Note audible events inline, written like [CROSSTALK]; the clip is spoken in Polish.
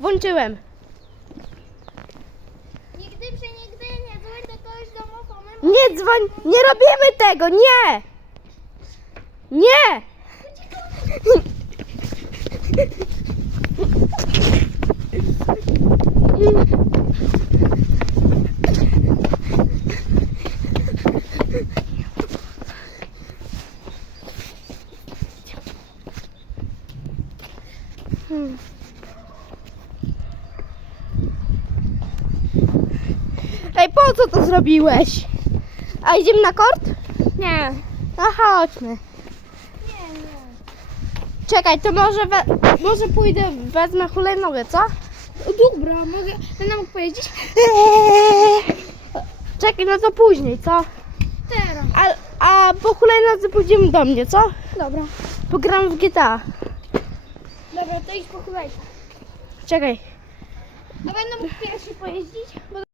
Włączyłem. Nigdy przenigdy nie dzwoń do kogoś domofonem. Nie dzwoń, nie robimy tego, nie! Nie! Hmm. Ej, po co to zrobiłeś? A idziemy na kort? Nie. No chodźmy. Nie, nie. Czekaj, to może, we, może pójdę, wezmę hulajnogę, co? Dobra, mogę. Będę mógł pojeździć? [LAUGHS] Czekaj, no to później, co? Teraz. A, a po hulajnodze pójdziemy do mnie, co? Dobra. Pogram w GTA. Dobra, to idź po hulajkę. Czekaj. A będę mógł pierwszy pojeździć?